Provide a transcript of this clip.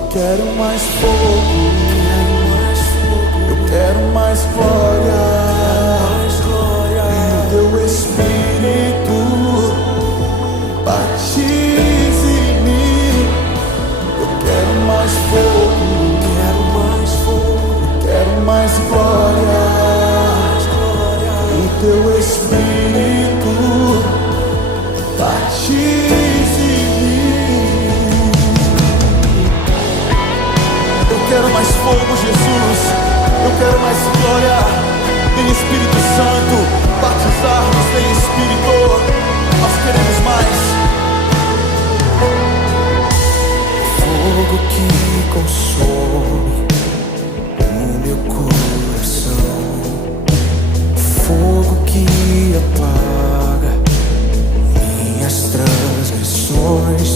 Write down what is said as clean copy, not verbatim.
Eu quero mais fogo, eu quero mais glória, e o teu Espírito batize em mim. Eu quero mais fogo, eu quero mais glória, e o teu Espírito batize em mim. Eu quero mais fogo, Jesus. Eu quero mais glória. Vem Espírito Santo, batizar-nos, vem Espírito. Nós queremos mais. Fogo que consome o meu coração, fogo que apaga minhas transgressões.